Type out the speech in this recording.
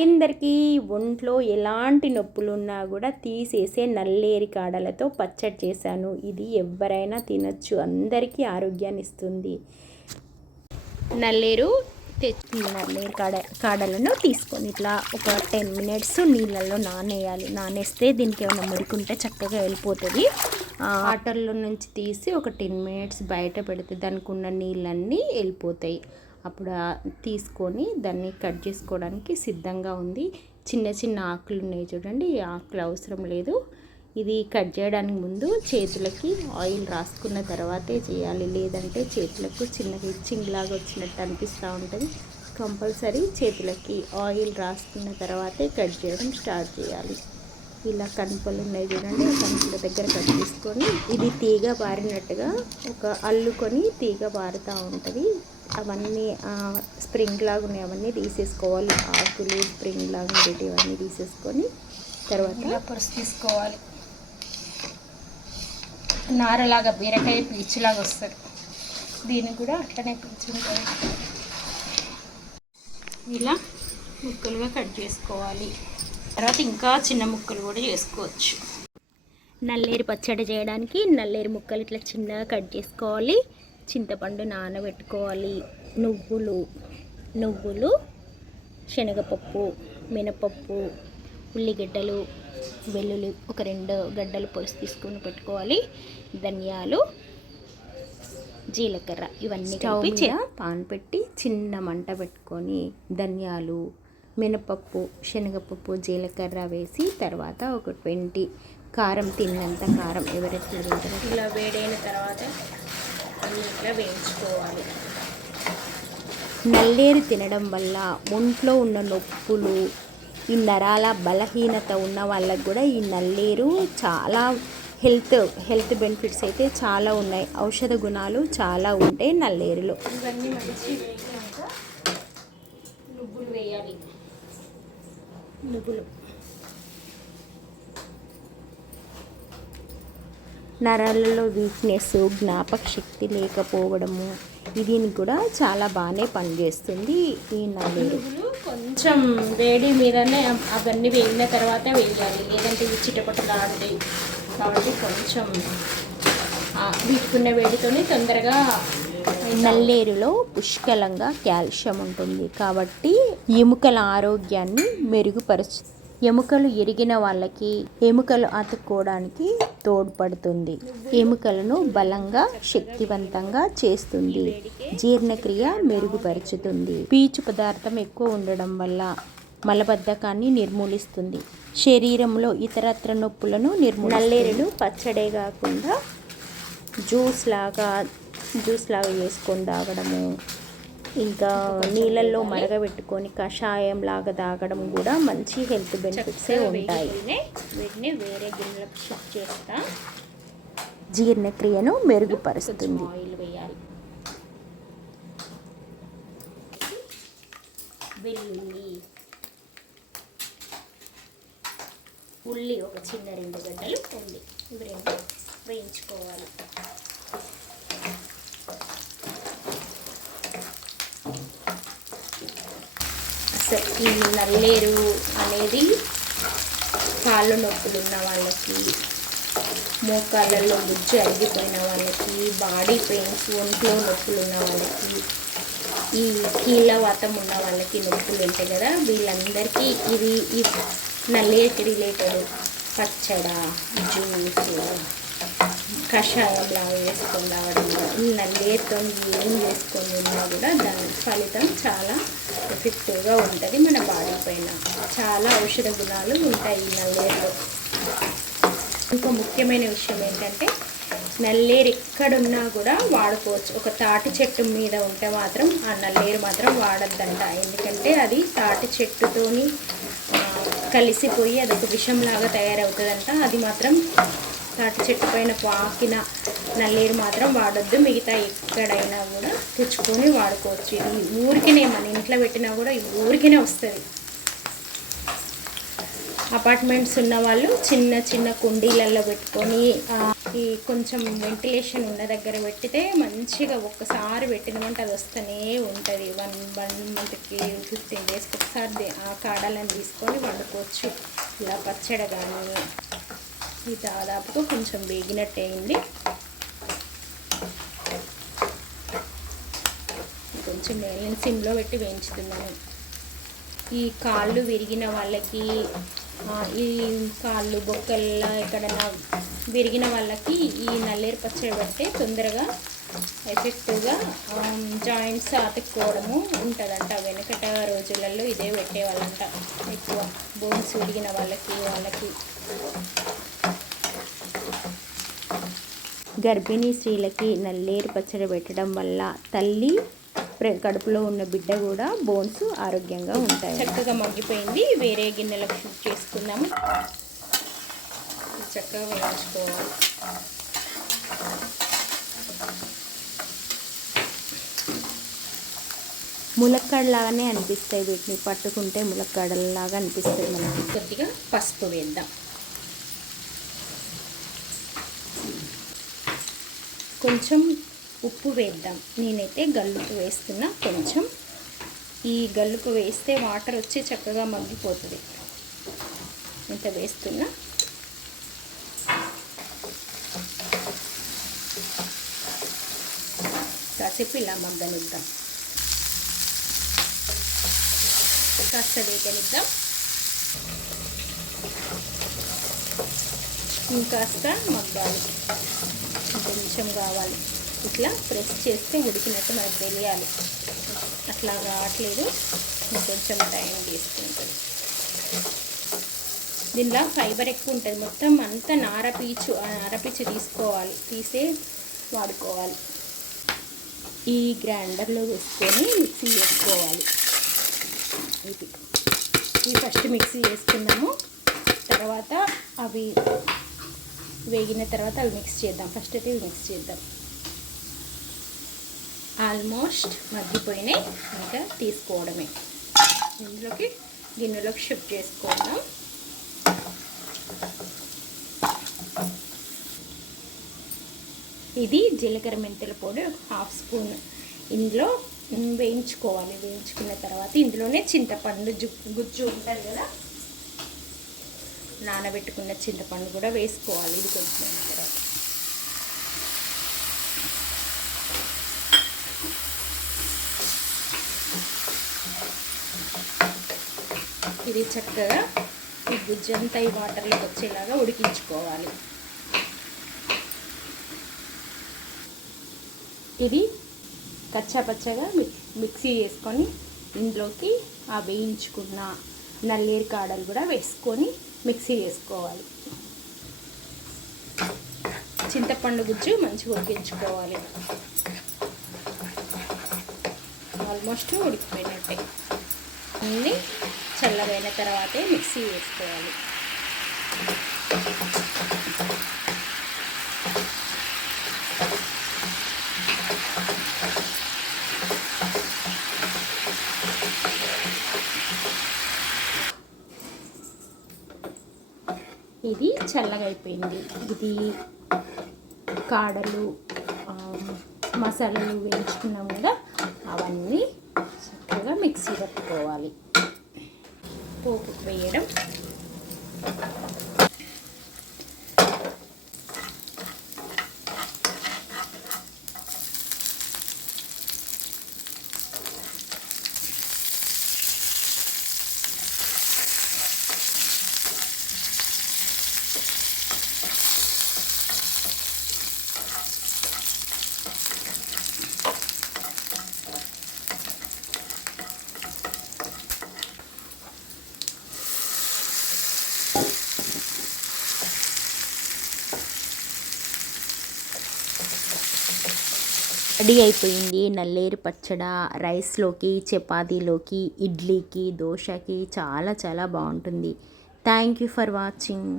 అందరికీ ఒంట్లో ఎలాంటి నొప్పులు ఉన్నా కూడా తీసేసే నల్లేరి కాడలతో పచ్చడి చేశాను. ఇది ఎవరైనా తినొచ్చు. అందరికీ ఆరోగ్యాన్ని ఇస్తుంది. నల్లేరు తెచ్చి నల్లేరు కాడ కాడలను తీసుకొని ఇట్లా ఒక టెన్ మినిట్స్ నీళ్ళల్లో నానేయాలి. నానేస్తే దీనికి ఏమైనా మురికుంటే చక్కగా వెళ్ళిపోతుంది. ఆ వాటర్లో నుంచి తీసి ఒక టెన్ మినిట్స్ బయట పెడితే దానికి ఉన్న నీళ్ళన్నీ వెళ్ళిపోతాయి. అప్పుడు తీసుకొని దాన్ని కట్ చేసుకోవడానికి సిద్ధంగా ఉంది. చిన్న చిన్న ఆకులు ఉన్నాయి చూడండి ఈ ఆకులు అవసరం లేదు. ఇది కట్ చేయడానికి ముందు చేతులకి ఆయిల్ రాసుకున్న తర్వాతే చేయాలి. లేదంటే చేతులకు చిన్న ఇచ్చింగ్ లాగా వచ్చినట్టు అనిపిస్తూ ఉంటుంది. కంపల్సరీ చేతులకి ఆయిల్ రాసుకున్న తర్వాతే కట్ చేయడం స్టార్ట్ చేయాలి. ఇలా కనుపలు ఉన్నాయి చూడండి ఆ కనుపల దగ్గర కట్ తీసుకొని ఇది తీగ బారినట్టుగా ఒక అల్లుకొని తీగ బారుతూ ఉంటుంది. అవన్నీ స్ప్రింగ్ లాగా ఉన్నాయి అవన్నీ తీసేసుకోవాలి. ఆకులు స్ప్రింగ్ లాగా ఉండేవి ఇవన్నీ తీసేసుకొని తర్వాత ఇలా పొరుసు తీసుకోవాలి. నారలాగా బీరకాయ పీచులాగా వస్తుంది. దీన్ని కూడా అట్లనే పీచు ఉంటుంది ఇలా ముక్కలుగా కట్ చేసుకోవాలి. తర్వాత ఇంకా చిన్న ముక్కలు కూడా చేసుకోవచ్చు. నల్లేరు పచ్చడి చేయడానికి నల్లేరు ముక్కలు ఇట్లా చిన్నగా కట్ చేసుకోవాలి. చింతపండు నానబెట్టుకోవాలి. నువ్వులు నువ్వులు శనగపప్పు మినపప్పు ఉల్లిగడ్డలు వెల్లుల్లి ఒక రెండు గడ్డలు పొలుసు తీసుకొని పెట్టుకోవాలి. ధనియాలు జీలకర్ర ఇవన్నీ కలిపి పాన్ పెట్టి చిన్న మంట పెట్టుకొని ధనియాలు మినపప్పు శనగపప్పు జీలకర్ర వేసి తర్వాత ఒక ట్వంటీ కారం తిన్నంత కారం ఎవరైతే తింటారో ఇలా వేడైన తర్వాత ఇట్లా వేయించుకోవాలి. నల్లేరు తినడం వల్ల ఒంట్లో ఉన్న నొప్పులు ఈ నరాల బలహీనత ఉన్న వాళ్ళకు కూడా ఈ నల్లేరు చాలా హెల్త్ హెల్త్ బెనిఫిట్స్ అయితే చాలా ఉన్నాయి. ఔషధ గుణాలు చాలా ఉంటాయి నల్లేరులో. ఇవన్నీ మంచి వేగినాక నువ్వులు వేయాలి. నువ్వులు. నరాలలో వీక్నెస్ జ్ఞాపక శక్తి లేకపోవడము దీనికి కూడా చాలా బాగానే పనిచేస్తుంది ఈ నల్లేరు నువ్వులు కొంచెం వేడి మీదనే అవన్నీ వేగిన తర్వాత వేయాలి. లేదంటే ఇవి చిటపటలు ఆడతాయి. కాబట్టి కొంచెం వీటికున్న వేడితోనే తొందరగా నల్లేరులో పుష్కలంగా కాల్షియం ఉంటుంది. కాబట్టి ఎముకల ఆరోగ్యాన్ని మెరుగుపరచు ఎముకలు ఎరిగిన వాళ్ళకి ఎముకలు అతుక్కోవడానికి తోడ్పడుతుంది. ఎముకలను బలంగా శక్తివంతంగా చేస్తుంది. జీర్ణక్రియ మెరుగుపరుచుతుంది. పీచు పదార్థం ఎక్కువ ఉండడం వల్ల మలబద్ధకాన్ని నిర్మూలిస్తుంది. శరీరంలో ఇతరత్ర నొప్పులను నిర్మూ నల్లేరును పచ్చడే కాకుండా జ్యూస్ లాగా జ్యూస్ లాగా చేసుకొని తాగడము. ఇంకా నీళ్ళల్లో మరగబెట్టుకొని కషాయం లాగా తాగడం కూడా మంచి హెల్త్ బెనిఫిట్సే ఉంటాయి. వీటిని వేరే గిన్నెలకు షిఫ్ట్ చేస్తా. జీర్ణక్రియను మెరుగుపరుస్తుంది. ఆయిల్ వేయాలి. వెల్లుల్లి ఉల్లి ఒక చిన్న రెండు గడ్డలు ఉల్లి ఇవి రెండు వేయించుకోవాలి అసలు ఈ నల్లేరు అనేది కాళ్ళు నొప్పులు ఉన్న వాళ్ళకి మోకాళ్ళల్లో గుజ్జు అరిగిపోయిన వాళ్ళకి బాడీ పెయిన్స్ ఒంట్లో నొప్పులు ఉన్న వాళ్ళకి ఈ కీళ్ళ వాతం ఉన్న వాళ్ళకి నొప్పులు ఉంటాయి కదా వీళ్ళందరికీ ఇది ఈ నల్లేరుకి రిలేటెడ్ పచ్చడ జ్యూస్. కషాయం లాగా వేసుకొని రావడం ఈ నల్లేరుతో ఏం చేసుకొని ఉన్నా కూడా దాని ఫలితం చాలా ఎఫెక్టివ్గా ఉంటుంది మన బాడీ పైన. చాలా ఔషధ గుణాలు ఉంటాయి ఈ నల్లేరులో. ఇంకో ముఖ్యమైన విషయం ఏంటంటే నల్లేరు ఎక్కడున్నా కూడా వాడుకోవచ్చు. ఒక తాటి చెట్టు మీద ఉంటే మాత్రం ఆ నల్లేరు మాత్రం వాడద్దంట. ఎందుకంటే అది తాటి చెట్టుతోని కలిసిపోయి అది ఒక విషంలాగా తయారవుతుందంట. అది మాత్రం తాటి చెట్టు పైన పాకిన నల్లేరు మాత్రం వాడొద్దు. మిగతా ఎక్కడైనా కూడా తెచ్చుకొని వాడుకోవచ్చు. ఇది ఊరికినే మన ఇంట్లో పెట్టినా కూడా ఊరికినే వస్తుంది. అపార్ట్మెంట్స్ ఉన్న వాళ్ళు చిన్న చిన్న కుండీలలో పెట్టుకొని ఈ కొంచెం వెంటిలేషన్ ఉన్న దగ్గర పెట్టితే మంచిగా ఒక్కసారి పెట్టినమంటే అది వస్తూనే ఉంటుంది. వన్ వన్ మంత్కి ఫిఫ్టీన్ డేస్కి ఒకసారి ఆ కాడలను తీసుకొని వండుకోవచ్చు. ఇలా పచ్చడి కానీ ఇది దాదాపుగా కొంచెం వేగినట్టు అయింది కొంచెం నేను సిమ్లో పెట్టి వేయించుతున్నాను. ఈ కాళ్ళు విరిగిన వాళ్ళకి ఈ కాళ్ళు బొక్కల ఎక్కడైనా విరిగిన వాళ్ళకి ఈ నల్లేరు పచ్చడి పెడితే తొందరగా ఎఫెక్టివ్గా జాయింట్స్ అతుక్కోవడము ఉంటుందంట. వెనకట రోజులలో ఇదే పెట్టేవాళ్ళంట ఎక్కువ. బోన్స్ విరిగిన వాళ్ళకి వాళ్ళకి. గర్భిణీ స్త్రీలకి నల్లేరు పచ్చడి పెట్టడం వల్ల తల్లి కడుపులో ఉన్న బిడ్డ కూడా బోన్స్ ఆరోగ్యంగా ఉంటాయి. చక్కగా మగ్గిపోయింది. వేరే గిన్నెలకు షిఫ్ట్ చేసుకుందాము. చక్కగా వేయించుకోవాలి. ములక్కాడలాగానే అనిపిస్తాయి వీటిని. పట్టుకుంటే ములక్కాడలాగా అనిపిస్తాయి మనకి. కొద్దిగా పసుపు వేద్దాం. కొంచెం ఉప్పు వేద్దాం. నేనైతే గల్లుకు వేస్తున్నా. కొంచెం ఈ గల్లుకు వేస్తే వాటర్ వచ్చి చక్కగా మగ్గిపోతుంది. ఇంత వేస్తున్నా. కాసేపు ఇలా మగ్గనిద్దాం. కాస్త వేగనిద్దాం. ఇంకాస్త మగ్గాలి. కొంచెం కావాలి. ఇట్లా ప్రెస్ చేస్తే ఉడికినట్టు మనకు తెలియాలి. అట్లా రావట్లేదు. ఇంకొంచెం టైం తీసుకుంటుంది. దీనిలో ఫైబర్ ఎక్కువ ఉంటుంది. మొత్తం అంతా నారపీచు ఆ నారపీచు తీసుకోవాలి. తీసే వాడుకోవాలి. ఈ గ్రైండర్లో వేసుకొని మిక్సీ వేసుకోవాలి ఇది. ఈ ఫస్ట్ మిక్సీ వేసుకున్నాము. తర్వాత అవి వేగిన తర్వాత అవి మిక్స్ చేద్దాం. ఫస్ట్ అయితే ఇవి మిక్స్ చేద్దాం. ఆల్మోస్ట్ మగ్గిపోయినాయి. ఇంకా తీసుకోవడమే. ఇందులోకి గిన్నెలోకి షిఫ్ట్ చేసుకోవడం. ఇది జీలకర్ర మెంతుల పొడి హాఫ్ స్పూన్ ఇందులో వేయించుకోవాలి. వేయించుకున్న తర్వాత ఇందులోనే చింతపండు జు గుజ్జు ఉంటుంది కదా? నానబెట్టుకున్న చింతపండు కూడా వేసుకోవాలి. ఇది కొంచెం అయిన తర్వాత. ఇది చక్కగా ఈ గుజ్జంతా ఈ వాటర్లోకి వచ్చేలాగా ఉడికించుకోవాలి. ఇది కచ్చా పచ్చగా మిక్ మిక్సీ చేసుకొని ఇంట్లోకి ఆ వేయించుకున్న నల్లేరు కాడలు కూడా వేసుకొని మిక్సీ చేసుకోవాలి చింతపండు గుజ్జు మంచిగా ఉడికించుకోవాలి. ఆల్మోస్ట్ ఉడికిపోయినట్టే. అన్నీ చల్లగైన తర్వాతే మిక్సీ వేసుకోవాలి. ఇది చల్లగా అయిపోయింది. ఇది కాడలు మసాలాలు వేయించుకున్నాం కదా అవన్నీ చక్కగా మిక్సీ పట్టుకోవాలి. పోపు వేయడం రెడీ అయిపోయింది. నల్లేరు పచ్చడ రైస్లోకి చపాతీలోకి ఇడ్లీకి దోశకి చాలా చాలా బాగుంటుంది. Thank you for watching